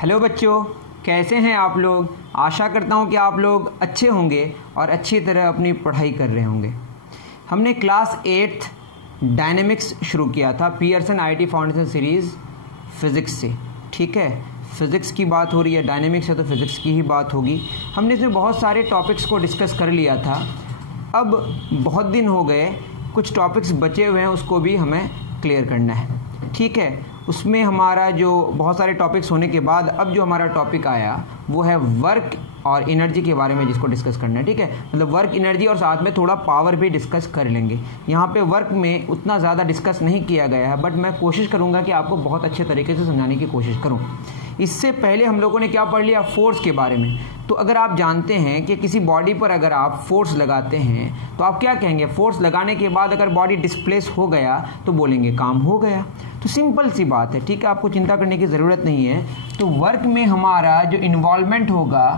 Hello बच्चों, कैसे हैं आप लोग। आशा करता हूं कि आप लोग अच्छे होंगे और अच्छी तरह अपनी पढ़ाई कर रहे होंगे। हमने क्लास 8 डायनेमिक्स शुरू किया था Pearson IT foundation series physics से। ठीक है, फिज़िक्स की बात हो रही है, डायनेमिक्स है तो फिज़िक्स की ही बात होगी। हमने इसमें बहुत सारे टॉपिक्स को डिस्कस कर लिया था। अब बहुत दिन हो गए, कुछ टॉपिक्स बचे हुए हैं, उसको भी हमें क्लियर करना है। ठीक है, उसमें हमारा जो बहुत सारे टॉपिक्स होने के बाद अब जो हमारा टॉपिक आया वो है वर्क और एनर्जी के बारे में, जिसको डिस्कस करना है। ठीक है, मतलब वर्क, एनर्जी और साथ में थोड़ा पावर भी डिस्कस कर लेंगे। यहाँ पे वर्क में उतना ज़्यादा डिस्कस नहीं किया गया है, बट मैं कोशिश करूँगा कि आपको बहुत अच्छे तरीके से समझाने की कोशिश करूँ। इससे पहले हम लोगों ने क्या पढ़ लिया, फोर्स के बारे में। तो अगर आप जानते हैं कि किसी बॉडी पर अगर आप फोर्स लगाते हैं तो आप क्या कहेंगे, फोर्स लगाने के बाद अगर बॉडी डिस्प्लेस हो गया तो बोलेंगे काम हो गया। तो सिंपल सी बात है, ठीक है, आपको चिंता करने की ज़रूरत नहीं है। तो वर्क में हमारा जो इन्वॉल्वमेंट होगा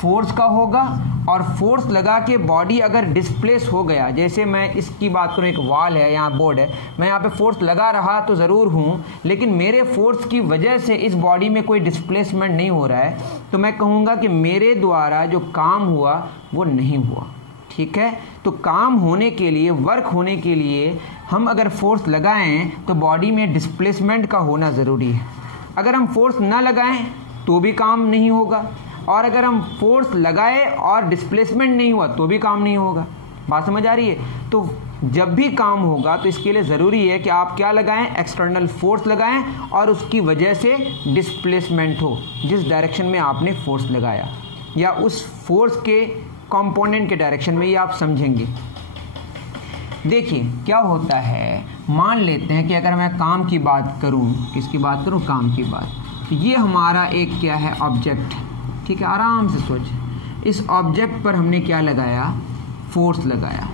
फोर्स का होगा, और फोर्स लगा के बॉडी अगर डिस्प्लेस हो गया, जैसे मैं इसकी बात करूँ, एक वॉल है, यहाँ बोर्ड है, मैं यहाँ पे फोर्स लगा रहा तो ज़रूर हूँ, लेकिन मेरे फोर्स की वजह से इस बॉडी में कोई डिस्प्लेसमेंट नहीं हो रहा है, तो मैं कहूँगा कि मेरे द्वारा जो काम हुआ वो नहीं हुआ। ठीक है, तो काम होने के लिए, वर्क होने के लिए हम अगर फोर्स लगाएं तो बॉडी में डिस्प्लेसमेंट का होना ज़रूरी है। अगर हम फोर्स ना लगाएं तो भी काम नहीं होगा, और अगर हम फोर्स लगाए और डिस्प्लेसमेंट नहीं हुआ तो भी काम नहीं होगा। बात समझ आ रही है। तो जब भी काम होगा तो इसके लिए ज़रूरी है कि आप क्या लगाएं, एक्सटर्नल फोर्स लगाएं और उसकी वजह से डिस्प्लेसमेंट हो, जिस डायरेक्शन में आपने फोर्स लगाया या उस फोर्स के कंपोनेंट के डायरेक्शन में, ये आप समझेंगे। देखिए क्या होता है, मान लेते हैं कि अगर मैं काम की बात करूं, किसकी बात करूं, काम की बात, तो ये हमारा एक क्या है, ऑब्जेक्ट। ठीक है, आराम से सोच, इस ऑब्जेक्ट पर हमने क्या लगाया, फोर्स लगाया।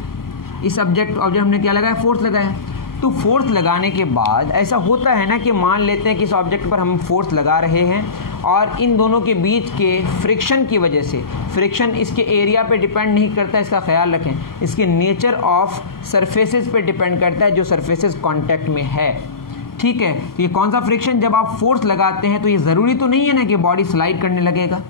इस ऑब्जेक्ट हमने क्या लगाया, फोर्स लगाया। तो फोर्स लगाने के बाद ऐसा होता है ना कि मान लेते हैं कि इस ऑब्जेक्ट पर हम फोर्स लगा रहे हैं और इन दोनों के बीच के फ्रिक्शन की वजह से, फ्रिक्शन इसके एरिया पे डिपेंड नहीं करता, इसका ख्याल रखें, इसके नेचर ऑफ सरफेसेस पे डिपेंड करता है जो सरफेसेस कांटेक्ट में है। ठीक है, तो ये कौन सा फ्रिक्शन, जब आप फोर्स लगाते हैं तो ये ज़रूरी तो नहीं है ना कि बॉडी स्लाइड करने लगेगा।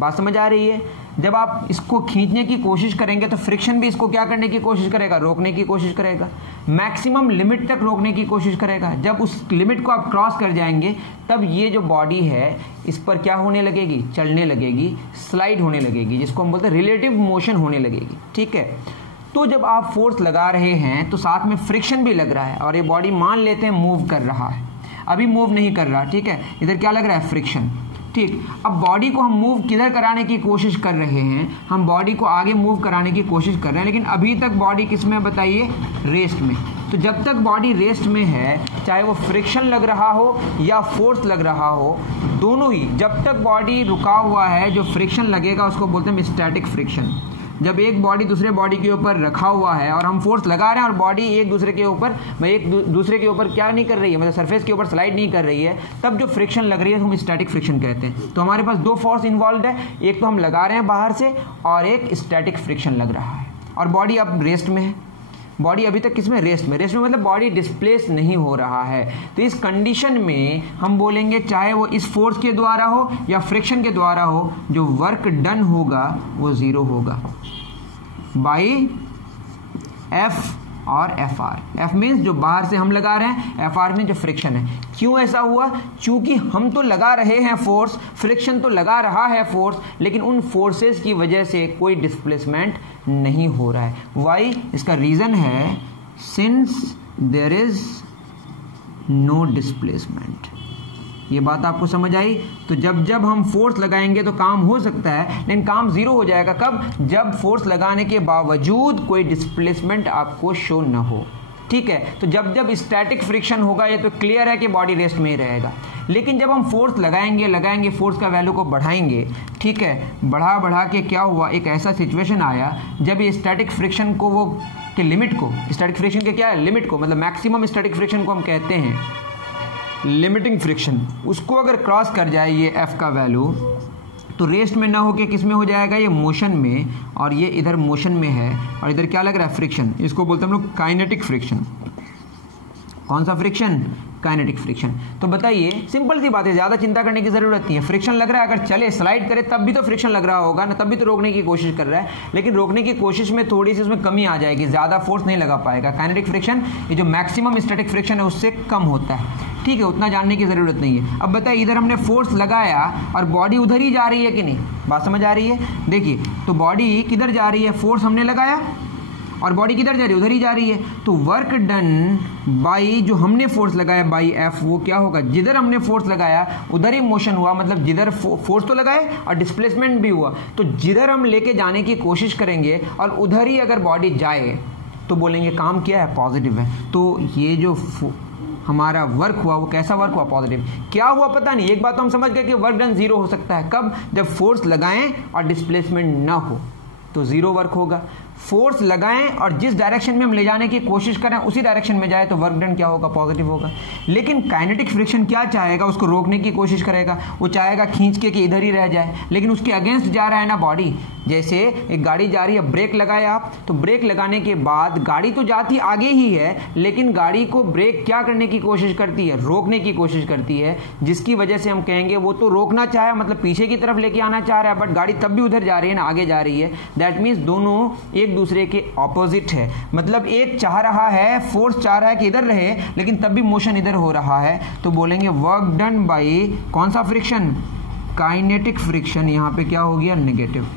बात समझ आ रही है। जब आप इसको खींचने की कोशिश करेंगे तो फ्रिक्शन भी इसको क्या करने की कोशिश करेगा, रोकने की कोशिश करेगा, मैक्सिमम लिमिट तक रोकने की कोशिश करेगा। जब उस लिमिट को आप क्रॉस कर जाएंगे तब ये जो बॉडी है इस पर क्या होने लगेगी, चलने लगेगी, स्लाइड होने लगेगी, जिसको हम बोलते हैं रिलेटिव मोशन होने लगेगी। ठीक है, तो जब आप फोर्स लगा रहे हैं तो साथ में फ्रिक्शन भी लग रहा है और ये बॉडी मान लेते हैं मूव कर रहा है, अभी मूव नहीं कर रहा। ठीक है, इधर क्या लग रहा है, फ्रिक्शन। ठीक, अब बॉडी को हम मूव किधर कराने की कोशिश कर रहे हैं, हम बॉडी को आगे मूव कराने की कोशिश कर रहे हैं, लेकिन अभी तक बॉडी किस में, बताइए, रेस्ट में। तो जब तक बॉडी रेस्ट में है, चाहे वो फ्रिक्शन लग रहा हो या फोर्स लग रहा हो, दोनों ही, जब तक बॉडी रुका हुआ है, जो फ्रिक्शन लगेगा उसको बोलते हैं स्टैटिक फ्रिक्शन। जब एक बॉडी दूसरे बॉडी के ऊपर रखा हुआ है और हम फोर्स लगा रहे हैं और बॉडी एक दूसरे के ऊपर, दूसरे के ऊपर क्या नहीं कर रही है, मतलब सरफेस के ऊपर स्लाइड नहीं कर रही है, तब जो फ्रिक्शन लग रही है हम स्टैटिक फ्रिक्शन कहते हैं। तो हमारे पास दो फोर्स इन्वॉल्व है, एक तो हम लगा रहे हैं बाहर से और एक स्टैटिक फ्रिक्शन लग रहा है, और बॉडी अब रेस्ट में है। बॉडी अभी तक किसमें, रेस्ट में। रेस्ट में मतलब बॉडी डिस्प्लेस नहीं हो रहा है। तो इस कंडीशन में हम बोलेंगे, चाहे वो इस फोर्स के द्वारा हो या फ्रिक्शन के द्वारा हो, जो वर्क डन होगा वो ज़ीरो होगा बाई एफ और एफ आर। एफ मीन्स जो बाहर से हम लगा रहे हैं, एफ आर मीन्स जो फ्रिक्शन है। क्यों ऐसा हुआ, क्योंकि हम तो लगा रहे हैं फोर्स, फ्रिक्शन तो लगा रहा है फोर्स, लेकिन उन फोर्सेस की वजह से कोई डिस्प्लेसमेंट नहीं हो रहा है। वाई, इसका रीज़न है since there is no displacement. ये बात आपको समझ आई। तो जब जब हम फोर्स लगाएंगे तो काम हो सकता है, लेकिन काम ज़ीरो हो जाएगा कब, जब फोर्स लगाने के बावजूद कोई डिस्प्लेसमेंट आपको शो न हो। ठीक है, तो जब जब स्टैटिक फ्रिक्शन होगा ये तो क्लियर है कि बॉडी रेस्ट में ही रहेगा, लेकिन जब हम फोर्स लगाएंगे फोर्स का वैल्यू को बढ़ाएंगे, ठीक है, बढ़ा के क्या हुआ, एक ऐसा सिचुएशन आया जब ये स्टैटिक फ्रिक्शन को, वो के लिमिट को, स्टैटिक फ्रिक्शन के क्या है, लिमिट को, मतलब मैक्सिमम स्टैटिक फ्रिक्शन को हम कहते हैं लिमिटिंग फ्रिक्शन, उसको अगर क्रॉस कर जाए ये एफ का वैल्यू, तो रेस्ट में ना होके किस में हो जाएगा, ये मोशन में, और ये इधर मोशन में है, और इधर क्या लग रहा है, फ्रिक्शन। इसको बोलते हैं हम लोग काइनेटिक फ्रिक्शन। कौन सा फ्रिक्शन, काइनेटिक फ्रिक्शन। तो बताइए, सिंपल सी बात है, ज़्यादा चिंता करने की ज़रूरत नहीं है। फ्रिक्शन लग रहा है, अगर चले स्लाइड करे तब भी तो फ्रिक्शन लग रहा होगा ना, तब भी तो रोकने की कोशिश कर रहा है, लेकिन रोकने की कोशिश में थोड़ी सी उसमें कमी आ जाएगी, ज़्यादा फोर्स नहीं लगा पाएगा। काइनेटिक फ्रिक्शन ये जो मैक्सिमम स्टैटिक फ्रिक्शन है उससे कम होता है, ठीक है, उतना जानने की ज़रूरत नहीं है। अब बताइए, इधर हमने फोर्स लगाया और बॉडी उधर ही जा रही है कि नहीं, बात समझ आ रही है? देखिए, तो बॉडी किधर जा रही है, फोर्स हमने लगाया और बॉडी किधर जा रही है, उधर ही जा रही है। तो वर्क डन बाई जो हमने फोर्स लगाया बाई एफ, वो क्या होगा, जिधर हमने फोर्स लगाया उधर ही मोशन हुआ, मतलब जिधर फोर्स तो लगाए और डिस्प्लेसमेंट भी हुआ, तो जिधर हम लेके जाने की कोशिश करेंगे और उधर ही अगर बॉडी जाए तो बोलेंगे काम किया है, पॉजिटिव है। तो ये जो हमारा वर्क हुआ वो कैसा वर्क हुआ, पॉजिटिव। क्या हुआ पता नहीं, एक बात तो हम समझ गए कि वर्क डन जीरो हो सकता है, कब, जब फोर्स लगाएं और डिस्प्लेसमेंट ना हो तो जीरो वर्क होगा। फोर्स लगाएं और जिस डायरेक्शन में हम ले जाने की कोशिश करें उसी डायरेक्शन में जाए तो वर्क डन क्या होगा, पॉजिटिव होगा। लेकिन काइनेटिक फ्रिक्शन क्या चाहेगा, उसको रोकने की कोशिश करेगा, वो चाहेगा खींच के कि इधर ही रह जाए, लेकिन उसके अगेंस्ट जा रहा है ना बॉडी। जैसे एक गाड़ी जा रही है, ब्रेक लगाए आप, तो ब्रेक लगाने के बाद गाड़ी तो जाती आगे ही है, लेकिन गाड़ी को ब्रेक क्या करने की कोशिश करती है, रोकने की कोशिश करती है, जिसकी वजह से हम कहेंगे वो तो रोकना चाहे, मतलब पीछे की तरफ लेके आना चाह रहा है, बट गाड़ी तब भी उधर जा रही है ना, आगे जा रही है। दैट मीन्स दोनों एक दूसरे के ऑपोजिट है, मतलब एक चाह रहा है, फोर्स चाह रहा है कि इधर रहे, लेकिन तब भी मोशन इधर हो रहा है, तो बोलेंगे वर्क डन बाई कौन सा फ्रिक्शन, काइनेटिक फ्रिक्शन। यहां पे क्या हो गया, नेगेटिव।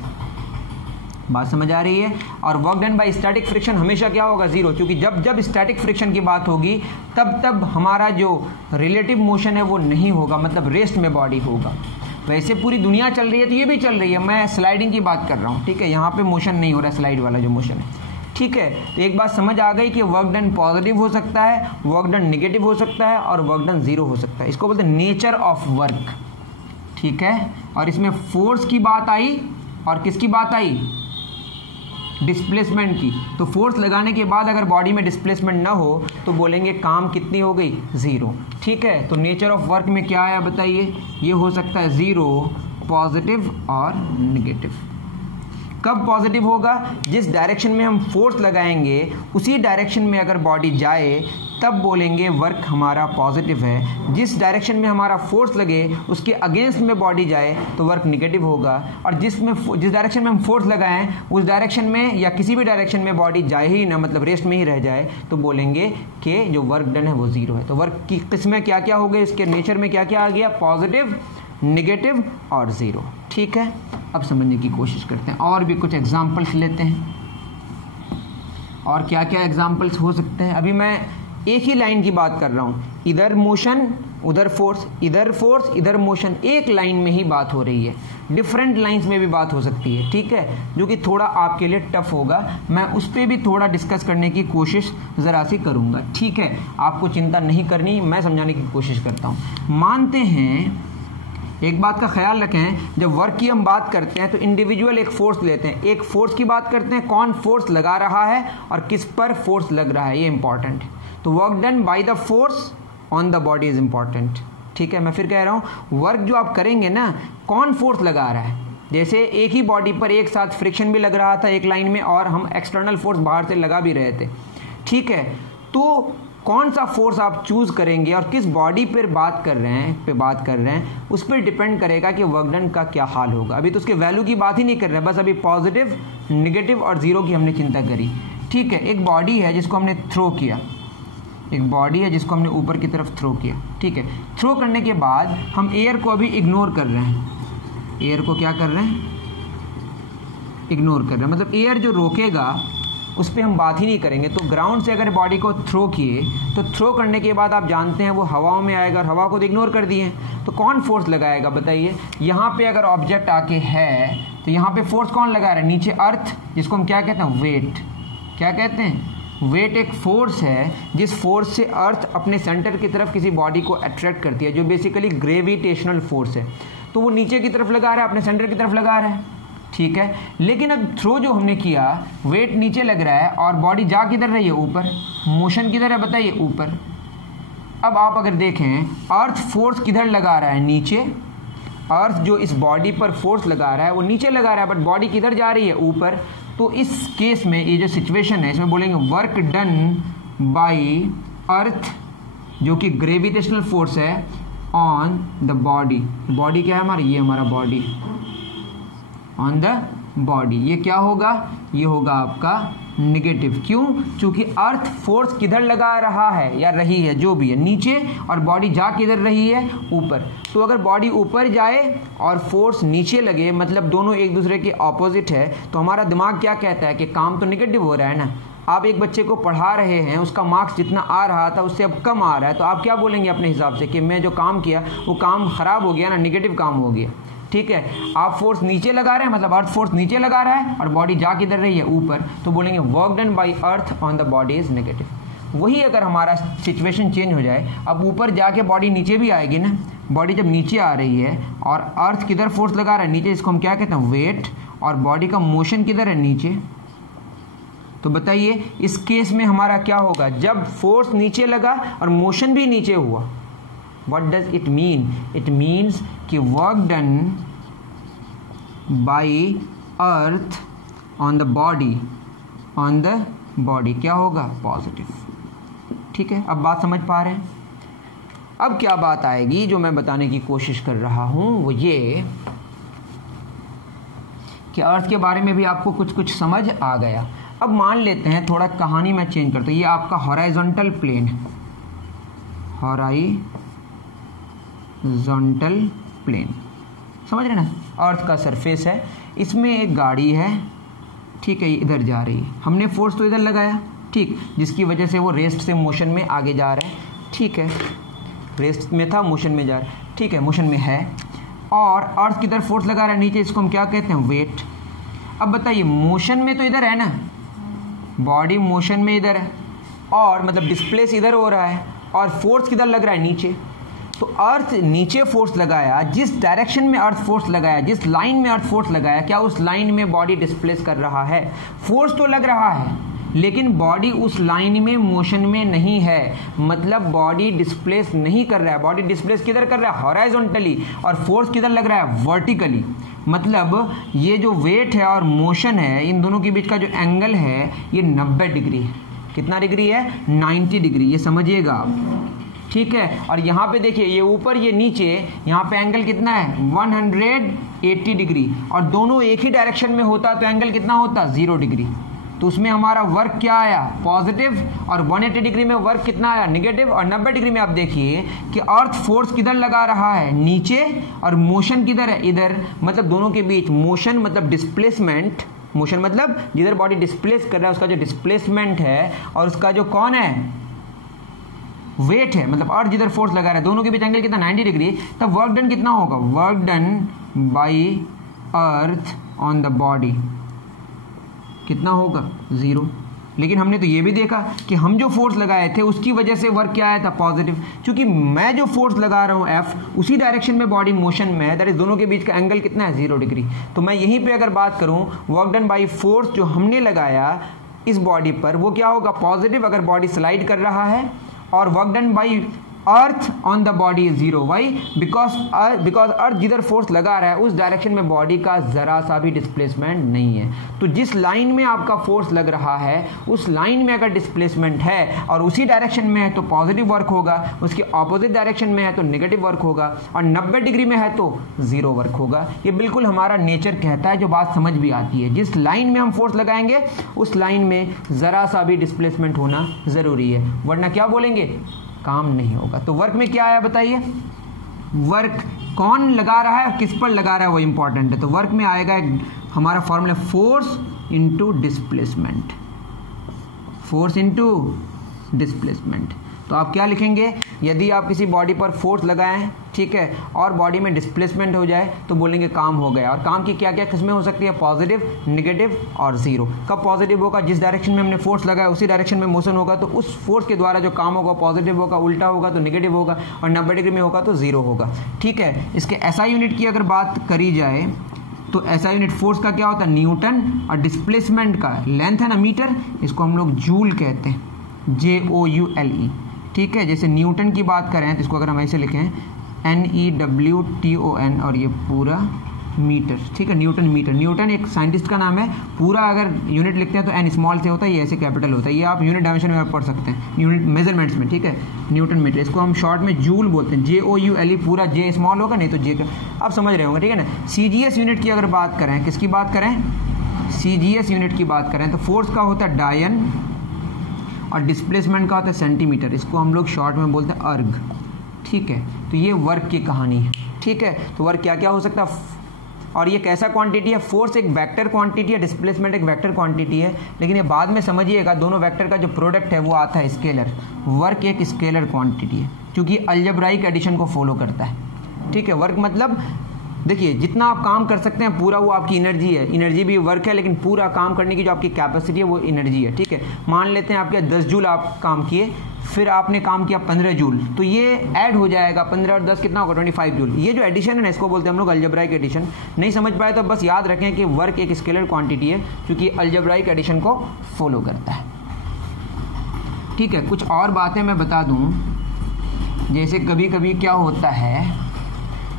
बात समझ आ रही है? और work done bye static friction हमेशा क्या होगा, जीरो, क्योंकि जब जब स्टैटिक फ्रिक्शन की बात होगी तब तब हमारा जो रिलेटिव मोशन है वो नहीं होगा, मतलब रेस्ट में बॉडी होगा। वैसे पूरी दुनिया चल रही है तो ये भी चल रही है, मैं स्लाइडिंग की बात कर रहा हूँ, ठीक है, यहाँ पे मोशन नहीं हो रहा है, स्लाइड वाला जो मोशन है, ठीक है। तो एक बात समझ आ गई कि वर्क डन पॉजिटिव हो सकता है, वर्क डन निगेटिव हो सकता है और वर्क डन जीरो हो सकता है। इसको बोलते हैं नेचर ऑफ वर्क, ठीक है। और इसमें फोर्स की बात आई और किसकी बात आई, डिस्प्लेसमेंट की। तो फोर्स लगाने के बाद अगर बॉडी में डिस्प्लेसमेंट ना हो तो बोलेंगे काम कितनी हो गई, जीरो, ठीक है। तो नेचर ऑफ वर्क में क्या आया बताइए, ये हो सकता है जीरो, पॉजिटिव और निगेटिव। कब पॉजिटिव होगा, जिस डायरेक्शन में हम फोर्स लगाएंगे उसी डायरेक्शन में अगर बॉडी जाए तब बोलेंगे वर्क हमारा पॉजिटिव है। जिस डायरेक्शन में हमारा फोर्स लगे उसके अगेंस्ट में बॉडी जाए तो वर्क निगेटिव होगा। और जिस डायरेक्शन में हम फोर्स लगाएं उस डायरेक्शन में या किसी भी डायरेक्शन में बॉडी जाए ही ना, मतलब रेस्ट में ही रह जाए, तो बोलेंगे कि जो वर्क डन है वो जीरो है। तो वर्क की किस्में क्या क्या हो गई, इसके नेचर में क्या क्या आ गया, पॉजिटिव, नेगेटिव और जीरो, ठीक है। अब समझने की कोशिश करते हैं, और भी कुछ एग्जाम्पल्स लेते हैं, और क्या क्या एग्जाम्पल्स हो सकते हैं। अभी मैं एक ही लाइन की बात कर रहा हूँ, इधर मोशन उधर फोर्स, इधर फोर्स इधर मोशन, एक लाइन में ही बात हो रही है। डिफरेंट लाइंस में भी बात हो सकती है, ठीक है, जो कि थोड़ा आपके लिए टफ होगा। मैं उस पर भी थोड़ा डिस्कस करने की कोशिश ज़रा सी करूँगा, ठीक है। आपको चिंता नहीं करनी, मैं समझाने की कोशिश करता हूँ। मानते हैं, एक बात का ख्याल रखें, जब वर्क की हम बात करते हैं तो इंडिविजुअल एक फोर्स लेते हैं, एक फोर्स की बात करते हैं, कौन फोर्स लगा रहा है और किस पर फोर्स लग रहा है, ये इंपॉर्टेंट है। तो work done by the force on the body is important, ठीक है। मैं फिर कह रहा हूँ, वर्क जो आप करेंगे ना, कौन फोर्स लगा रहा है। जैसे एक ही बॉडी पर एक साथ फ्रिक्शन भी लग रहा था एक लाइन में, और हम एक्सटर्नल फोर्स बाहर से लगा भी रहे थे, ठीक है। तो कौन सा फोर्स आप चूज करेंगे और किस बॉडी पर बात कर रहे हैं उस पर डिपेंड करेगा कि वर्क डन का क्या हाल होगा। अभी तो उसके वैल्यू की बात ही नहीं कर रहे हैं, बस अभी पॉजिटिव, नेगेटिव और जीरो की हमने चिंता करी, ठीक है। एक बॉडी है जिसको हमने थ्रो किया, एक बॉडी है जिसको हमने ऊपर की तरफ थ्रो किया, ठीक है। थ्रो करने के बाद हम एयर को अभी इग्नोर कर रहे हैं, एयर को क्या कर रहे हैं, इग्नोर कर रहे हैं, मतलब एयर जो रोकेगा उस पर हम बात ही नहीं करेंगे। तो ग्राउंड से अगर बॉडी को थ्रो किए तो थ्रो करने के बाद आप जानते हैं वो हवाओं में आएगा, और हवा को तो इग्नोर कर दिए, तो कौन फोर्स लगाएगा बताइए। यहाँ पे अगर ऑब्जेक्ट आके है तो यहाँ पे फोर्स कौन लगा रहा है, नीचे अर्थ, जिसको हम क्या कहते हैं, वेट, क्या कहते हैं, वेट एक फोर्स है जिस फोर्स से अर्थ अपने सेंटर की तरफ किसी बॉडी को अट्रैक्ट करती है, जो बेसिकली ग्रेविटेशनल फोर्स है। तो वो नीचे की तरफ लगा रहा है, अपने सेंटर की तरफ लगा रहा है, ठीक है। लेकिन अब थ्रो जो हमने किया, वेट नीचे लग रहा है और बॉडी जा किधर रही है, ऊपर, मोशन किधर है बताइए, ऊपर। अब आप अगर देखें, अर्थ फोर्स किधर लगा रहा है, नीचे। अर्थ जो इस बॉडी पर फोर्स लगा रहा है वो नीचे लगा रहा है, बट बॉडी किधर जा रही है, ऊपर। तो इस केस में ये जो सिचुएशन है इसमें बोलेंगे वर्क डन बाय अर्थ जो कि ग्रेविटेशनल फोर्स है ऑन द बॉडी। बॉडी क्या है हमारी, ये हमारा बॉडी, ऑन द बॉडी, ये क्या होगा, ये होगा आपका निगेटिव। क्यों? क्योंकि अर्थ फोर्स किधर लगा रहा है या रही है, जो भी है, नीचे, और बॉडी जा किधर रही है, ऊपर। तो अगर बॉडी ऊपर जाए और फोर्स नीचे लगे, मतलब दोनों एक दूसरे के ऑपोजिट है, तो हमारा दिमाग क्या कहता है कि काम तो निगेटिव हो रहा है ना। आप एक बच्चे को पढ़ा रहे हैं, उसका मार्क्स जितना आ रहा था उससे अब कम आ रहा है, तो आप क्या बोलेंगे अपने हिसाब से कि मैं जो काम किया वो काम खराब हो गया ना, निगेटिव काम हो गया। ठीक है, आप फोर्स नीचे लगा रहे हैं, मतलब अर्थ फोर्स नीचे लगा रहा है और बॉडी जा किधर रही है, ऊपर, तो बोलेंगे work done by earth on the body is negative. वही अगर हमारा सिचुएशन चेंज हो जाए, अब ऊपर जाके बॉडी नीचे भी आएगी ना, बॉडी जब नीचे आ रही है और अर्थ किधर फोर्स लगा रहा है, नीचे, इसको हम क्या कहते हैं, वेट, और बॉडी का मोशन किधर है, नीचे। तो बताइए इस केस में हमारा क्या होगा, जब फोर्स नीचे लगा और मोशन भी नीचे हुआ, what does it mean, it means कि work done by earth on the body क्या होगा, पॉजिटिव। ठीक है, अब बात समझ पा रहे हैं। अब क्या बात आएगी जो मैं बताने की कोशिश कर रहा हूं, वो ये कि अर्थ के बारे में भी आपको कुछ कुछ समझ आ गया। अब मान लेते हैं, थोड़ा कहानी मैं चेंज करता हूं, ये आपका हॉराइजॉन्टल प्लेन है, हॉराइजॉन्टल प्लेन, समझ रहे ना, अर्थ का सरफेस है, इसमें एक गाड़ी है, ठीक है, इधर जा रही है, हमने फोर्स तो इधर लगाया, ठीक, जिसकी वजह से वो रेस्ट से मोशन में आगे जा रहा है। ठीक है, रेस्ट में था, मोशन में जा रहा है, ठीक है, मोशन में है, और अर्थ किधर फोर्स लगा रहा है, नीचे, इसको हम क्या कहते हैं, वेट। अब बताइए मोशन में तो इधर है ना, बॉडी मोशन में इधर है, और मतलब डिस्प्लेस इधर हो रहा है, और फोर्स किधर लग रहा है, नीचे। तो अर्थ नीचे फोर्स लगाया, जिस डायरेक्शन में अर्थ फोर्स लगाया, जिस लाइन में अर्थ फोर्स लगाया, क्या उस लाइन में बॉडी डिस्प्लेस कर रहा है, फोर्स तो लग रहा है, लेकिन बॉडी उस लाइन में मोशन में नहीं है, मतलब बॉडी डिस्प्लेस नहीं कर रहा है। बॉडी डिस्प्लेस किधर कर रहा है, हॉराइजॉन्टली, और फोर्स किधर लग रहा है, वर्टिकली। मतलब ये जो वेट है और मोशन है, इन दोनों के बीच का जो एंगल है ये 90 डिग्री है। कितना डिग्री है, 90 डिग्री, ये समझिएगा आप। ठीक है, और यहाँ पे देखिए, ये ऊपर ये नीचे, यहाँ पे एंगल कितना है, 180 डिग्री, और दोनों एक ही डायरेक्शन में होता तो एंगल कितना होता, 0 डिग्री। तो उसमें हमारा वर्क क्या आया, पॉजिटिव, और 180 डिग्री में वर्क कितना आया, नेगेटिव। और 90 डिग्री में आप देखिए कि अर्थ फोर्स किधर लगा रहा है, नीचे, और मोशन किधर है, इधर, मतलब दोनों के बीच मोशन मतलब डिस्प्लेसमेंट, मोशन मतलब जिधर बॉडी डिस्प्लेस कर रहा है उसका जो डिस्प्लेसमेंट है, और उसका जो कौन है, वेट है, मतलब अर्थ जिधर फोर्स लगा रहा है, दोनों के बीच एंगल कितना, 90 डिग्री। तब वर्क डन कितना होगा, work done by earth on the body कितना होगा, 0। लेकिन हमने तो ये भी देखा कि हम जो फोर्स लगाए थे उसकी वजह से वर्क क्या आया था, पॉजिटिव, क्योंकि मैं जो फोर्स लगा रहा हूँ F, उसी डायरेक्शन में बॉडी मोशन में है, दैट इज दोनों के बीच का एंगल कितना है, 0 डिग्री। तो मैं यहीं पे अगर बात करूँ, वर्क डन बाय फोर्स जो हमने लगाया इस बॉडी पर, वो क्या होगा, पॉजिटिव, अगर बॉडी स्लाइड कर रहा है, और work done by earth on the body is 0। Why, because earth जिधर फोर्स लगा रहा है उस डायरेक्शन में बॉडी का जरा सा भी डिस्प्लेसमेंट नहीं है। तो जिस लाइन में आपका फोर्स लग रहा है उस लाइन में अगर डिस्प्लेसमेंट है और उसी डायरेक्शन में है तो पॉजिटिव वर्क होगा, उसके ऑपोजिट डायरेक्शन में है तो नेगेटिव वर्क होगा, और 90 डिग्री में है तो 0 वर्क होगा। ये बिल्कुल हमारा नेचर कहता है, जो बात समझ भी आती है। जिस लाइन में हम फोर्स लगाएंगे उस लाइन में जरा सा भी डिस्प्लेसमेंट होना जरूरी है, वरना क्या बोलेंगे, काम नहीं होगा। तो वर्क में क्या आया बताइए, वर्क कौन लगा रहा है, किस पर लगा रहा है, वो इंपॉर्टेंट है। तो वर्क में आएगा हमारा formula, force into displacement, force into displacement. तो आप क्या लिखेंगे, यदि आप किसी बॉडी पर फोर्स लगाएं, ठीक है, और बॉडी में डिस्प्लेसमेंट हो जाए तो बोलेंगे काम हो गया। और काम की क्या क्या किस्में हो सकती है, पॉजिटिव, नेगेटिव और 0। कब पॉजिटिव होगा, जिस डायरेक्शन में हमने फोर्स लगाया उसी डायरेक्शन में मोशन होगा, तो उस फोर्स के द्वारा जो काम होगा पॉजिटिव होगा, उल्टा होगा तो नेगेटिव होगा, और 90 डिग्री में होगा तो 0 होगा। ठीक है, इसके SI यूनिट की अगर बात करी जाए तो SI यूनिट फोर्स का क्या होता है, न्यूटन, और डिस्प्लेसमेंट का लेंथ है ना मीटर, इसको हम लोग जूल कहते हैं, JOULE। ठीक है, जैसे न्यूटन की बात करें तो इसको अगर हम ऐसे लिखें NEWTON, और ये पूरा मीटर, ठीक है, न्यूटन मीटर। न्यूटन एक साइंटिस्ट का नाम है, पूरा अगर यूनिट लिखते हैं तो एन स्मॉल से होता है, ये ऐसे कैपिटल होता है, ये आप यूनिट डायमेंशन में पढ़ सकते हैं यूनिट मेजरमेंट्स में, ठीक है, न्यूटन मीटर। इसको हम शॉर्ट में जूल बोलते हैं, JOULE, पूरा जे स्मॉल होगा, नहीं तो जे का आप समझ रहे होंगे, ठीक है ना। CGS यूनिट की अगर बात करें, किसकी बात करें, CGS यूनिट की बात करें तो फोर्स का होता है डायन और डिस्प्लेसमेंट का होता है सेंटीमीटर, इसको हम लोग शॉर्ट में बोलते हैं अर्ग, ठीक है। तो ये वर्क की कहानी है, ठीक है। तो वर्क क्या क्या हो सकता है, और ये कैसा क्वांटिटी है, फोर्स एक वेक्टर क्वांटिटी है, डिस्प्लेसमेंट एक वेक्टर क्वांटिटी है, लेकिन ये बाद में समझिएगा दोनों वेक्टर का जो प्रोडक्ट है वो आता है स्केलर। वर्क एक स्केलर क्वांटिटी है क्योंकि अलजेब्राइक एडिशन को फॉलो करता है, ठीक है। वर्क मतलब देखिए जितना आप काम कर सकते हैं पूरा वो आपकी एनर्जी है, एनर्जी भी वर्क है, लेकिन पूरा काम करने की जो आपकी कैपेसिटी है वो एनर्जी है, ठीक है। मान लेते हैं आपके 10 जूल आप काम किए, फिर आपने काम किया 15 जूल, तो ये ऐड हो जाएगा, 15 और 10 कितना होगा, 25 जूल। ये जो एडिशन है ना, इसको बोलते हैं हम लोग अलजेब्राइक एडिशन। नहीं समझ पाए तो बस याद रखें कि वर्क एक स्केलर क्वांटिटी है क्योंकि अलजेब्राइक एडिशन को फॉलो करता है, ठीक है। कुछ और बातें मैं बता दूं, जैसे कभी कभी क्या होता है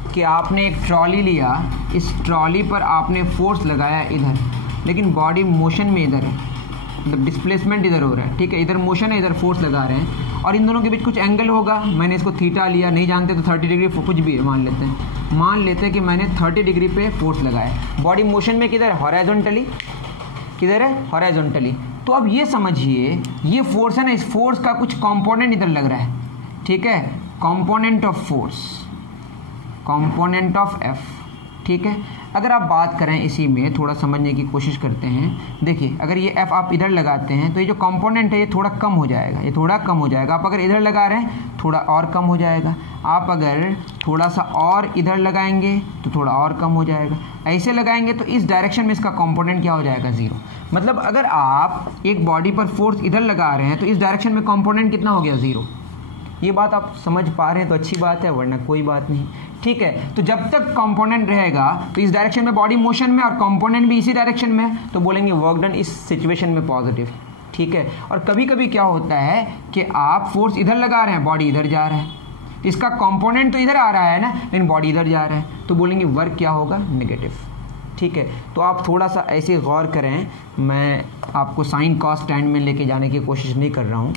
कि आपने एक ट्रॉली लिया, इस ट्रॉली पर आपने फोर्स लगाया इधर, लेकिन बॉडी मोशन में इधर है, मतलब डिस्प्लेसमेंट इधर हो रहा है, ठीक है, इधर मोशन है, इधर फोर्स लगा रहे हैं, और इन दोनों के बीच कुछ एंगल होगा, मैंने इसको थीटा लिया, नहीं जानते तो 30 डिग्री कुछ भी है, मान लेते हैं कि मैंने 30 डिग्री पे फोर्स लगाया। बॉडी मोशन में किधर है, हॉरिजॉन्टली, किधर है, हॉरिजॉन्टली। तो अब ये समझिए ये फोर्स है ना, इस फोर्स का कुछ कंपोनेंट इधर लग रहा है, ठीक है, component of force, component of F, ठीक है। अगर आप बात करें इसी में थोड़ा समझने की कोशिश करते हैं, देखिए अगर ये F आप इधर लगाते हैं तो ये जो कंपोनेंट है ये थोड़ा कम हो जाएगा, ये थोड़ा कम हो जाएगा। आप अगर इधर लगा रहे हैं थोड़ा और कम हो जाएगा, आप अगर थोड़ा सा और इधर लगाएंगे तो थोड़ा और कम हो जाएगा, ऐसे लगाएंगे तो इस डायरेक्शन में इसका कंपोनेंट क्या हो जाएगा, 0। मतलब अगर आप एक बॉडी पर फोर्स इधर लगा रहे हैं तो इस डायरेक्शन में कंपोनेंट कितना हो गया, 0। ये बात आप समझ पा रहे हैं तो अच्छी बात है, वरना कोई बात नहीं, ठीक है। तो जब तक कंपोनेंट रहेगा तो इस डायरेक्शन में बॉडी मोशन में और कंपोनेंट भी इसी डायरेक्शन में, तो बोलेंगे वर्क डन इस सिचुएशन में पॉजिटिव, ठीक है। और कभी कभी क्या होता है कि आप फोर्स इधर लगा रहे हैं, बॉडी इधर जा रहा है, इसका कंपोनेंट तो इधर आ रहा है ना, लेकिन बॉडी इधर जा रहा है, तो बोलेंगे वर्क क्या होगा, नेगेटिव, ठीक है। तो आप थोड़ा सा ऐसे गौर करें, मैं आपको साइन कॉस टैन में लेके जाने की कोशिश नहीं कर रहा हूँ।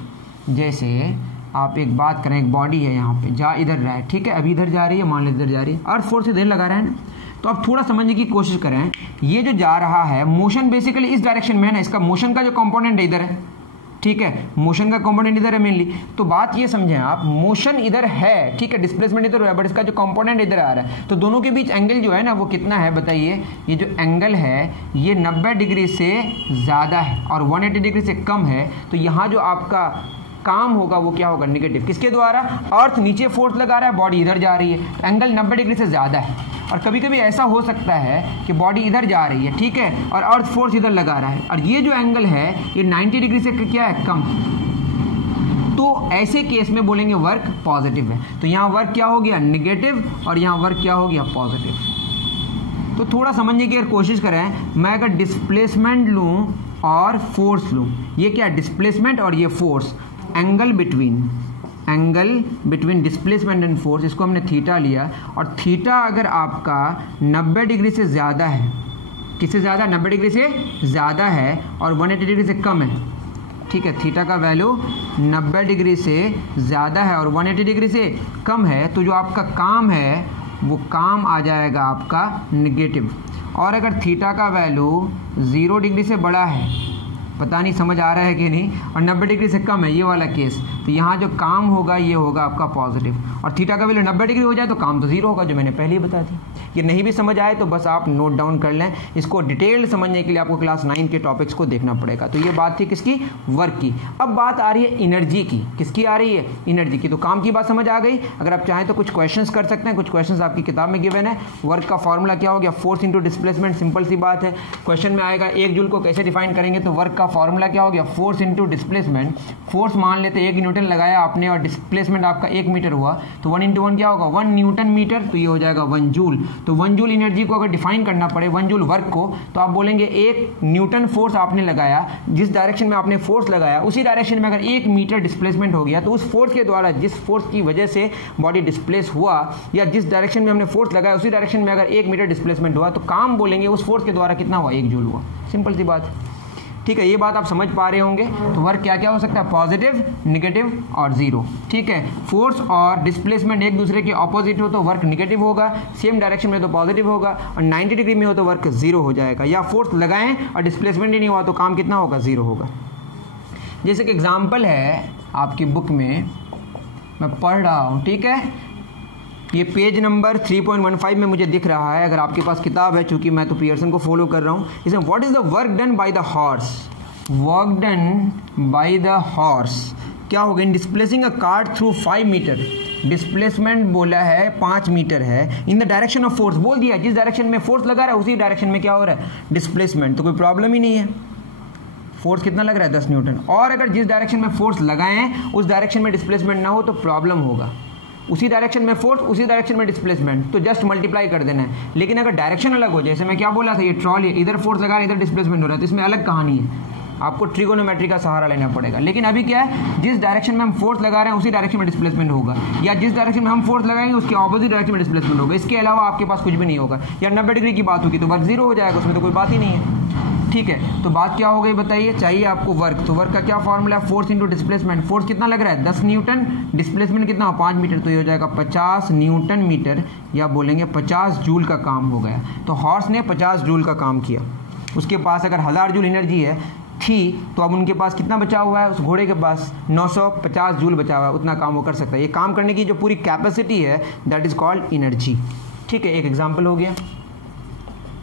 जैसे आप एक बात करें, एक बॉडी है यहाँ पे, जा इधर रहा है, ठीक है, अभी इधर जा रही है, मान लो इधर जा रही है, और फोर्स इधर लगा रहा है ना, तो आप थोड़ा समझने की कोशिश करें, ये जो जा रहा है मोशन बेसिकली इस डायरेक्शन में है ना, इसका मोशन का जो कंपोनेंट है इधर है, ठीक है, मोशन का कंपोनेंट इधर है मेनली। तो बात ये समझें आप, मोशन इधर है, ठीक है, डिस्प्लेसमेंट इधर है, बट इसका जो कंपोनेंट इधर आ रहा है, तो दोनों के बीच एंगल जो है ना वो कितना है बताइए। ये जो एंगल है ये 90 डिग्री से ज़्यादा है और 180 डिग्री से कम है, तो यहाँ जो आपका काम होगा वो क्या होगा, नेगेटिव। किसके द्वारा, अर्थ नीचे फोर्स लगा रहा है, बॉडी इधर जा रही है, एंगल 90 डिग्री से ज़्यादा है। और कभी कभी ऐसा हो सकता है कि बॉडी इधर जा रही है, ठीक है, और अर्थ फोर्स इधर लगा रहा है, और ये जो एंगल है ये 90 डिग्री से क्या है, कम। तो ऐसे केस में बोलेंगे वर्क पॉजिटिव है। तो यहाँ वर्क क्या हो गया, नेगेटिव, और यहाँ वर्क क्या हो गया, पॉजिटिव। तो थोड़ा समझने की अगर कोशिश करें, मैं अगर डिस्प्लेसमेंट लूँ और फोर्स लूँ, ये क्या, डिस्प्लेसमेंट और ये force, angle between displacement and force, इसको हमने थीटा लिया, और थीटा अगर आपका 90 डिग्री से ज़्यादा है, किससे ज़्यादा, 90 डिग्री से ज़्यादा है और 180 डिग्री से कम है, ठीक है, थीटा का वैल्यू 90 डिग्री से ज़्यादा है और 180 डिग्री से कम है, तो जो आपका काम है वो काम आ जाएगा आपका नेगेटिव। और अगर थीटा का वैल्यू 0 डिग्री से बड़ा है, पता नहीं समझ आ रहा है कि नहीं, और 90 डिग्री से कम है, ये वाला केस, तो यहाँ जो काम होगा ये होगा आपका पॉजिटिव। और थीटा का वैल्यू 90 डिग्री हो जाए तो काम तो 0 होगा, जो मैंने पहले ही बता दी। ये नहीं भी समझ आए तो बस आप नोट डाउन कर लें, इसको डिटेल्ड समझने के लिए आपको क्लास 9 के टॉपिक्स को देखना पड़ेगा। तो ये बात थी किसकी, वर्क की। अब बात आ रही है एनर्जी की, किसकी आ रही है, एनर्जी की। तो काम की बात समझ आ गई। अगर आप चाहें तो कुछ क्वेश्चंस कर सकते हैं, कुछ क्वेश्चंस आपकी किताब में गिवन है। वर्क का फॉर्मूला क्या हो गया, फोर्स इंटू डिस्प्लेसमेंट, सिंपल सी बात है। क्वेश्चन में आएगा 1 जूल को कैसे डिफाइन करेंगे, तो वर्क का फॉर्मूला क्या हो गया, फोर्स इंटू डिस्प्लेसमेंट। फोर्स मान लेते 1 न्यूटन न्यूटन लगाया आपने और डिस्प्लेसमेंट आपका 1 मीटर हुआ, तो 1 × 1 क्या होगा 1 न्यूटन मीटर, तो ये हो जाएगा 1 जूल। तो 1 जूल एनर्जी को अगर डिफाइन करना पड़े 1 जूल वर्क को, तो आप बोलेंगे 1 न्यूटन फोर्स आपने लगाया, जिस डायरेक्शन में आपने फोर्स लगाया उसी डायरेक्शन में अगर 1 मीटर डिस्प्लेसमेंट हो गया, तो उस फोर्स के द्वारा जिस फोर्स की वजह से बॉडी डिस्प्लेस हुआ या जिस डायरेक्शन में हमने फोर्स लगाया उसी डायरेक्शन में अगर 1 मीटर डिस्प्लेसमेंट हुआ, तो काम बोलेंगे उस फोर्स के द्वारा कितना हुआ 1 जूल हुआ। सिंपल सी बात, ठीक है। ये बात आप समझ पा रहे होंगे। तो वर्क क्या क्या हो सकता है, पॉजिटिव, नेगेटिव और जीरो, ठीक है। फोर्स और डिस्प्लेसमेंट एक दूसरे के ऑपोजिट हो तो वर्क नेगेटिव होगा, सेम डायरेक्शन में तो पॉजिटिव होगा, और 90 डिग्री में हो तो वर्क जीरो हो जाएगा। या फोर्स लगाएं और डिस्प्लेसमेंट ही नहीं हुआ तो काम कितना होगा, जीरो होगा। जैसे कि एग्जाम्पल है आपकी बुक में मैं पढ़ रहा हूँ, ठीक है, ये पेज नंबर 3.15 में मुझे दिख रहा है, अगर आपके पास किताब है, चूंकि मैं तो पियर्सन को फॉलो कर रहा हूँ। इसमें what is the work done by the horse, work done by the horse क्या होगा, in displacing a cart through 5 metre, displacement बोला है 5 मीटर है, in the direction of force बोल दिया, जिस डायरेक्शन में फोर्स लगा रहा है उसी डायरेक्शन में क्या हो रहा है, डिस्प्लेसमेंट, तो कोई प्रॉब्लम ही नहीं है। फोर्स कितना लग रहा है 10 न्यूटन, और अगर जिस डायरेक्शन में फोर्स लगाएं उस डायरेक्शन में डिस्प्लेसमेंट ना हो तो प्रॉब्लम होगा। उसी डायरेक्शन में फोर्स उसी डायरेक्शन में डिस्प्लेसमेंट, तो जस्ट मल्टीप्लाई कर देना है। लेकिन अगर डायरेक्शन अलग हो, जैसे मैं क्या बोला था, ये ट्रॉली इधर फोर्स लगा रहा है इधर डिस्प्लेसमेंट हो रहा है, तो इसमें अलग कहानी है, आपको ट्रिगोनोमेट्री का सहारा लेना पड़ेगा। लेकिन अभी क्या है, जिस डायरेक्शन में हम फोर्स लगा रहे हैं उसी डायरेक्शन में डिस्प्लेसमेंट होगा, या जिस डायरेक्शन में हम फोर्स लगाएंगे उसके ऑपोजिट डायरेक्शन में डिस्प्लेसमेंट होगा। इसके अलावा आपके पास कुछ भी नहीं होगा। या 90 डिग्री की बात होगी तो वर्क जीरो हो जाएगा, उसमें तो कोई बात ही नहीं है, ठीक है। तो बात क्या हो गई बताइए, चाहिए आपको वर्क, तो वर्क का क्या फॉर्मूला है, फोर्स इंटू डिस्प्लेसमेंट। फोर्स कितना लग रहा है 10 न्यूटन, डिस्प्लेसमेंट कितना हो 5 मीटर, तो ये हो जाएगा 50 न्यूटन मीटर, या बोलेंगे 50 जूल का काम हो गया। तो हॉर्स ने 50 जूल का काम किया। उसके पास अगर 1000 जूल एनर्जी है थी, तो अब उनके पास कितना बचा हुआ है, उस घोड़े के पास 950 जूल बचा हुआ है, उतना काम वो कर सकता है। ये काम करने की जो पूरी कैपेसिटी है दैट इज कॉल्ड एनर्जी, ठीक है। एक एग्जाम्पल हो गया।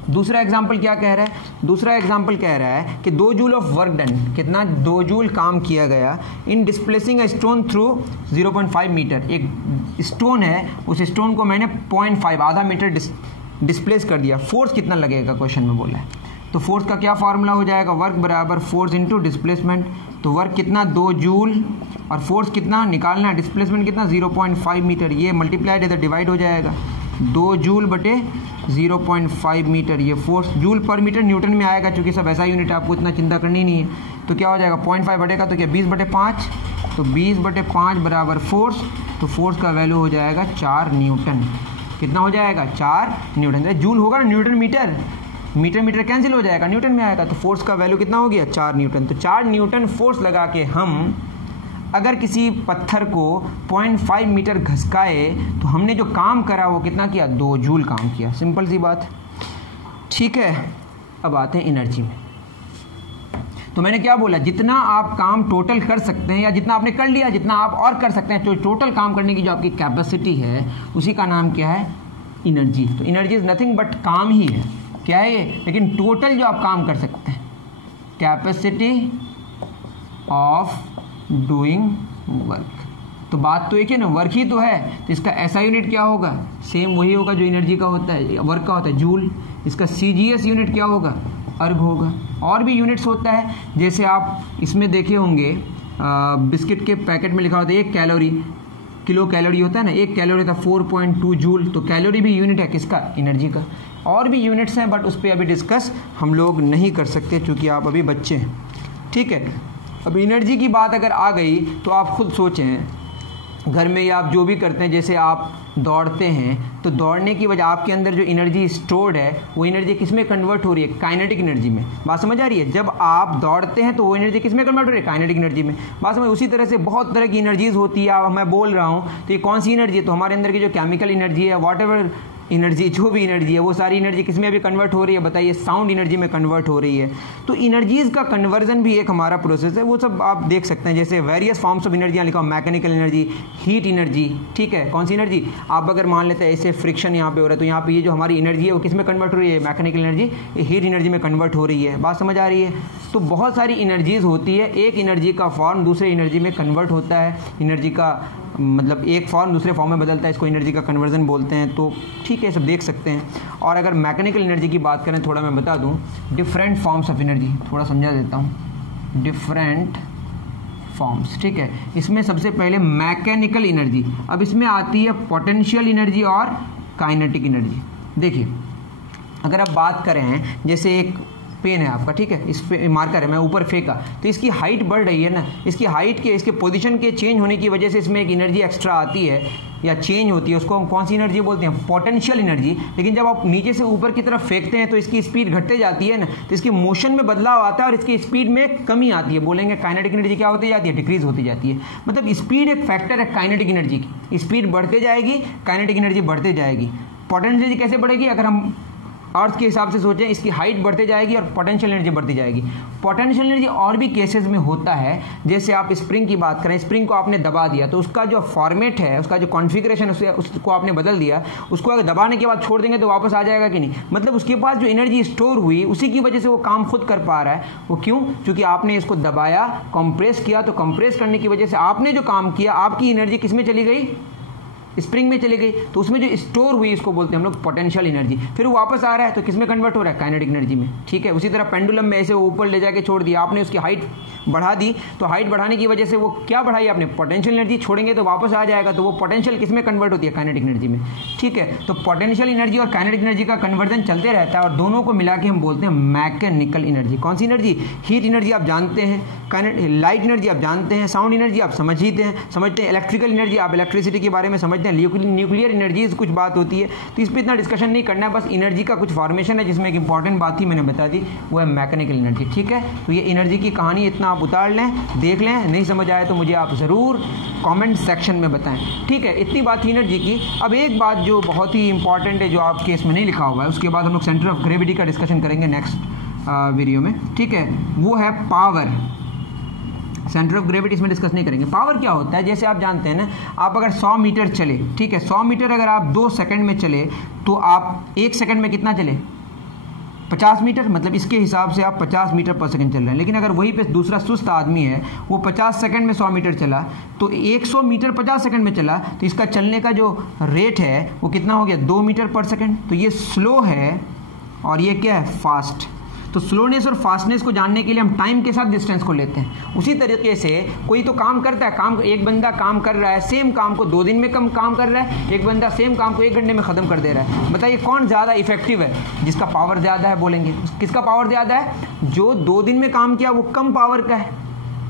दूसरा एग्जाम्पल क्या कह रहा है, दूसरा एग्जाम्पल कह रहा है कि 2 जूल ऑफ वर्क डन, कितना 2 जूल काम किया गया in displacing a stone through 0.5 metre. एक स्टोन है, उस स्टोन को मैंने 0.5 आधा मीटर डिस्प्लेस कर दिया। फोर्स कितना लगेगा क्वेश्चन में बोला है, तो फोर्स का क्या फॉर्मूला हो जाएगा, वर्क बराबर फोर्स इंटू डिस्प्लेसमेंट। तो वर्क कितना 2 जूल और फोर्स कितना निकालना है, डिस्प्लेसमेंट कितना 0.5 मीटर, ये मल्टीप्लाइड इधर डिवाइड हो जाएगा, 2 जूल बटे 0.5 मीटर, ये force joule per metre newton में आएगा, क्योंकि सब ऐसा यूनिट है, आपको इतना चिंता करनी नहीं है। तो क्या हो जाएगा 0.5 बटेगा तो क्या 20/5, तो 20/5 बराबर फोर्स, तो फोर्स का वैल्यू हो जाएगा 4 न्यूटन। कितना हो जाएगा 4 न्यूटन, जूल होगा ना, newton metre, metre metre cancel हो जाएगा, न्यूटन में आएगा, तो फोर्स का वैल्यू कितना हो गया 4 न्यूटन। तो 4 न्यूटन फोर्स लगा के हम अगर किसी पत्थर को 0.5 मीटर घसकाए तो हमने जो काम करा वो कितना किया, 2 जूल काम किया। सिंपल सी बात, ठीक है। अब आते हैं एनर्जी में। तो मैंने क्या बोला, जितना आप काम टोटल कर सकते हैं या जितना आपने कर लिया, जितना आप और कर सकते हैं, तो टोटल काम करने की जो आपकी कैपेसिटी है उसी का नाम क्या है, एनर्जी। तो एनर्जी इज नथिंग बट काम ही है, क्या है ये, लेकिन टोटल जो आप काम कर सकते हैं, कैपेसिटी ऑफ डूइंग वर्क। तो बात तो एक है ना, वर्क ही तो है, तो इसका ऐसा यूनिट क्या होगा, सेम वही होगा जो एनर्जी का होता है, वर्क का होता है, जूल। इसका CGS यूनिट क्या होगा, अर्ग होगा। और भी यूनिट्स होता है, जैसे आप इसमें देखे होंगे बिस्किट के पैकेट में लिखा होता है 1 कैलोरी, किलो कैलोरी होता है ना, 1 कैलोरी था 4.2 जूल, तो कैलोरी भी यूनिट है किसका, एनर्जी का। और भी यूनिट्स हैं बट उस पर अभी डिस्कस हम लोग नहीं कर सकते क्योंकि आप अभी बच्चे हैं, ठीक है। अब एनर्जी की बात अगर आ गई तो आप खुद सोचें, घर में या आप जो भी करते हैं, जैसे आप दौड़ते हैं तो दौड़ने की वजह आपके अंदर जो एनर्जी स्टोर्ड है वो एनर्जी किस में कन्वर्ट हो रही है, काइनेटिक एनर्जी में। बात समझ आ रही है, जब आप दौड़ते हैं तो वो एनर्जी किस में कन्वर्ट हो रही है, काइनेटिक एनर्जी में। बात समझ, उसी तरह से बहुत तरह की एनर्जीज होती है। मैं बोल रहा हूँ तो ये कौन सी एनर्जी है, तो हमारे अंदर की जो केमिकल एनर्जी है, वॉट एवर एनर्जी, जो भी एनर्जी है, वो सारी एनर्जी किस में अभी कन्वर्ट हो रही है, बताइए, साउंड एनर्जी में कन्वर्ट हो रही है। तो एनर्जीज का कन्वर्जन भी एक हमारा प्रोसेस है, वो सब आप देख सकते हैं। जैसे वेरियस फॉर्म्स ऑफ एनर्जी लिखा हो, मैकेनिकल एनर्जी, हीट एनर्जी, ठीक है। कौन सी एनर्जी, आप अगर मान लेते हैं ऐसे फ्रिक्शन यहाँ पे हो रहा है तो यहाँ पे ये जो हमारी एनर्जी है वो किस में कन्वर्ट हो रही है, मैकेनिकल एनर्जी, हीट एनर्जी में कन्वर्ट हो रही है। बात समझ आ रही है। तो बहुत सारी एनर्जीज होती है, एक एनर्जी का फॉर्म दूसरे एनर्जी में कन्वर्ट होता है, एनर्जी का मतलब एक फॉर्म दूसरे फॉर्म में बदलता है, इसको एनर्जी का कन्वर्जन बोलते हैं। तो ठीक है, सब देख सकते हैं। और अगर मैकेनिकल एनर्जी की बात करें, थोड़ा मैं बता दूं, डिफरेंट फॉर्म्स ऑफ एनर्जी थोड़ा समझा देता हूं। डिफरेंट फॉर्म्स, ठीक है। इसमें सबसे पहले मैकेनिकल एनर्जी, अब इसमें आती है पोटेंशियल एनर्जी और काइनेटिक एनर्जी। देखिए अगर आप बात करें, जैसे एक पेन है आपका, ठीक है, इस पे मार्कर है, मैं ऊपर फेंका तो इसकी हाइट बढ़ रही है ना, इसकी हाइट के, इसके पोजीशन के चेंज होने की वजह से इसमें एक एनर्जी एक्स्ट्रा आती है या चेंज होती है, उसको हम कौन सी एनर्जी बोलते हैं, पोटेंशियल एनर्जी। लेकिन जब आप नीचे से ऊपर की तरफ फेंकते हैं तो इसकी स्पीड घटते जाती है ना, तो इसकी मोशन में बदलाव आता है और इसकी स्पीड में कमी आती है। बोलेंगे काइनेटिक एनर्जी क्या होती जाती है, डिक्रीज होती जाती है। मतलब स्पीड एक फैक्टर है काइनेटिक एनर्जी की, स्पीड बढ़ते जाएगी, काइनेटिक एनर्जी बढ़ते जाएगी। पोटेंशियल एनर्जी कैसे बढ़ेगी, अगर हम अर्थ के हिसाब से सोचें, इसकी हाइट बढ़ते जाएगी और पोटेंशियल एनर्जी बढ़ती जाएगी। पोटेंशियल एनर्जी और भी केसेस में होता है, जैसे आप स्प्रिंग की बात करें, स्प्रिंग को आपने दबा दिया तो उसका जो फॉर्मेट है, उसका जो कॉन्फ़िगरेशन है उसको आपने बदल दिया, उसको अगर दबाने के बाद छोड़ देंगे तो वापस आ जाएगा कि नहीं। मतलब उसके पास जो एनर्जी स्टोर हुई उसी की वजह से वो काम खुद कर पा रहा है। वो क्यों, क्योंकि आपने इसको दबाया, कंप्रेस किया, तो कंप्रेस करने की वजह से आपने जो काम किया, आपकी एनर्जी किस में चली गई, स्प्रिंग में चली गई, तो उसमें जो स्टोर हुई इसको बोलते हैं हम लोग पोटेंशियल एनर्जी। फिर वो वापस आ रहा है तो किस में कन्वर्ट हो रहा है, काइनेटिक एनर्जी में, ठीक है। उसी तरह पेंडुलम में ऐसे वो ऊपर ले जाके छोड़ दिया, आपने उसकी हाइट बढ़ा दी, तो हाइट बढ़ाने की वजह से वो क्या बढ़ाई आपने, पोटेंशियल एनर्जी, छोड़ेंगे तो वापस आ जाएगा, तो वो पोटेंशियल किस में कन्वर्ट होती है, काइनेटिक एनर्जी में, ठीक है। तो पोटेंशियल एनर्जी और काइनेटिक एनर्जी का कन्वर्जन चलते रहता है और दोनों को मिला के हम बोलते हैं मैकेनिकल एनर्जी। कौन सी एनर्जी, हीट एनर्जी आप जानते हैं, लाइट एनर्जी आप जानते हैं, साउंड एनर्जी आप समझते हैं, इलेक्ट्रिकल एनर्जी आप इलेक्ट्रिसिटी के बारे में समझते हैं, न्यूक्लियर एनर्जी कुछ बात होती है, तो इस पर इतना डिस्कशन नहीं करना है। बस एनर्जी का कुछ फॉर्मेशन है जिसमें एक इंपॉर्टेंट बात थी मैंने बता दी, वो है मैकेनिकल एनर्जी, ठीक है। तो ये एनर्जी की कहानी इतना आप उतार लें, देख लें, नहीं समझ आए तो मुझे आप ज़रूर कमेंट सेक्शन में बताएं, ठीक है। इतनी बात थी एनर्जी की। अब एक बात जो बहुत ही इंपॉर्टेंट है, जो आपके इसमें नहीं लिखा हुआ है, उसके बाद हम लोग सेंटर ऑफ ग्रेविटी का डिस्कशन करेंगे नेक्स्ट वीडियो में, ठीक है। वो है पावर। सेंटर ऑफ ग्रेविटी इसमें डिस्कस नहीं करेंगे। पावर क्या होता है, जैसे आप जानते हैं ना, आप अगर 100 मीटर चले, ठीक है, 100 मीटर अगर आप 2 सेकंड में चले तो आप 1 सेकंड में कितना चले, 50 मीटर। मतलब इसके हिसाब से आप 50 मीटर पर सेकंड चल रहे हैं। लेकिन अगर वहीं पे दूसरा सुस्त आदमी है, वो 50 सेकंड में 100 मीटर चला, तो 100 मीटर 50 सेकंड में चला, तो इसका चलने का जो रेट है वो कितना हो गया, 2 मीटर पर सेकंड। तो ये स्लो है और ये क्या है, फास्ट। तो स्लोनेस और फास्टनेस को जानने के लिए हम टाइम के साथ डिस्टेंस को लेते हैं। उसी तरीके से कोई तो काम करता है, काम एक बंदा काम कर रहा है, सेम काम को 2 दिन में कम काम कर रहा है, एक बंदा सेम काम को 1 घंटे में ख़त्म कर दे रहा है। बताइए कौन ज़्यादा इफेक्टिव है, जिसका पावर ज़्यादा है। बोलेंगे किसका पावर ज़्यादा है, जो 2 दिन में काम किया वो कम पावर का है,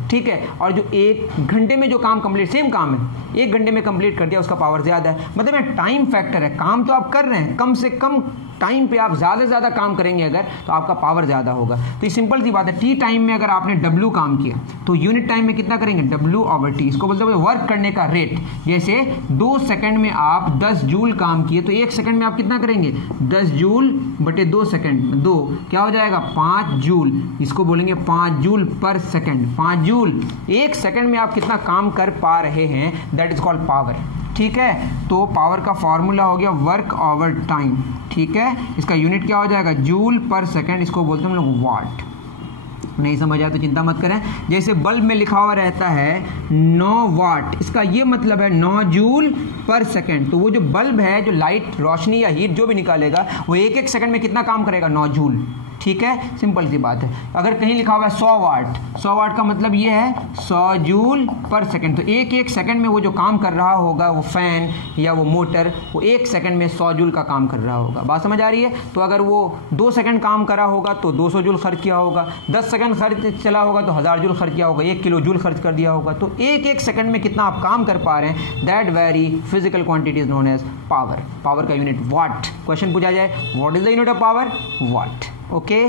ठीक है, और जो 1 घंटे में जो काम कंप्लीट, सेम काम है 1 घंटे में कंप्लीट कर दिया, उसका पावर ज़्यादा है। मतलब टाइम फैक्टर है, काम तो आप कर रहे हैं, कम से कम टाइम पे आप ज़्यादा से ज़्यादा काम करेंगे अगर, तो आपका पावर ज़्यादा होगा। तो ये सिंपल सी बात है। टी टाइम में अगर आपने W काम किया तो यूनिट टाइम में कितना करेंगे, W/T। इसको बोलते हैं वर्क करने का रेट। जैसे 2 सेकंड में आप 10 जूल काम किए तो 1 सेकंड में आप कितना करेंगे, 10 जूल बटे 2 सेकंड, 2 क्या हो जाएगा, 5 जूल। इसको बोलेंगे 5 जूल पर सेकंड। 5 जूल 1 सेकंड में आप कितना काम कर पा रहे हैं, दैट इज कॉल्ड पावर, ठीक है। तो पावर का फॉर्मूला हो गया वर्क ओवर टाइम, ठीक है। इसका यूनिट क्या हो जाएगा, जूल पर सेकंड। इसको बोलते हैं हम लोग वाट। नहीं समझ आया तो चिंता मत करें। जैसे बल्ब में लिखा हुआ रहता है 9 वाट, इसका ये मतलब है 9 जूल पर सेकंड। तो वो जो बल्ब है, जो लाइट, रोशनी या हीट जो भी निकालेगा, वो 1-1 सेकंड में कितना काम करेगा, 9 जूल, ठीक है। सिंपल सी बात है। अगर कहीं लिखा हुआ है 100 वाट, 100 वाट का मतलब ये है 100 जूल पर सेकंड। तो 1-1 सेकंड में वो जो काम कर रहा होगा, वो फैन या वो मोटर, वो 1 सेकंड में 100 जूल का काम कर रहा होगा। बात समझ आ रही है। तो अगर वो 2 सेकंड काम करा होगा तो 200 जूल खर्च किया होगा, 10 सेकंड खर्च चला होगा तो 1000 जूल खर्च किया होगा, 1 किलो जूल खर्च कर दिया होगा। तो 1-1 सेकंड में कितना आप काम कर पा रहे हैं, that very physical quantity is known as power. Power का यूनिट वाट। क्वेश्चन पूछा जाए what is the unit of power, watt. Okay,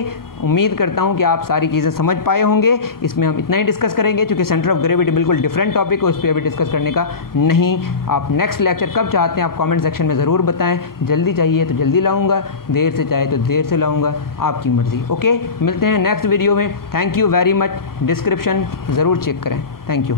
उम्मीद करता हूं कि आप सारी चीज़ें समझ पाए होंगे। इसमें हम इतना ही डिस्कस करेंगे क्योंकि सेंटर ऑफ ग्रेविटी बिल्कुल डिफरेंट टॉपिक है, उस पर अभी डिस्कस करने का नहीं। आप नेक्स्ट लेक्चर कब चाहते हैं आप कमेंट सेक्शन में ज़रूर बताएं। जल्दी चाहिए तो जल्दी लाऊंगा, देर से चाहे तो देर से लाऊंगा, आपकी मर्जी। ओके, मिलते हैं नेक्स्ट वीडियो में। Thank you very much. Description ज़रूर चेक करें। Thank you.